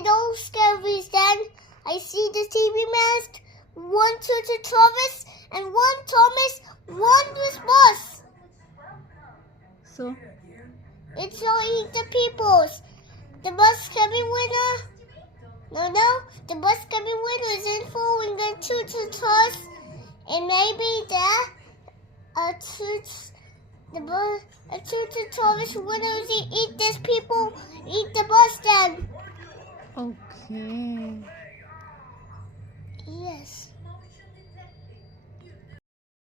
in all scaries then. I see the TV mask, one Chu Chu Thomas, and one Thomas, one was boss. So, It's all eat the peoples. The bus coming winner. No, the bus coming winner is in following the Chu Chu toss, and maybe a Chu Chu toss winner is eat this people, eat the bus then. okay.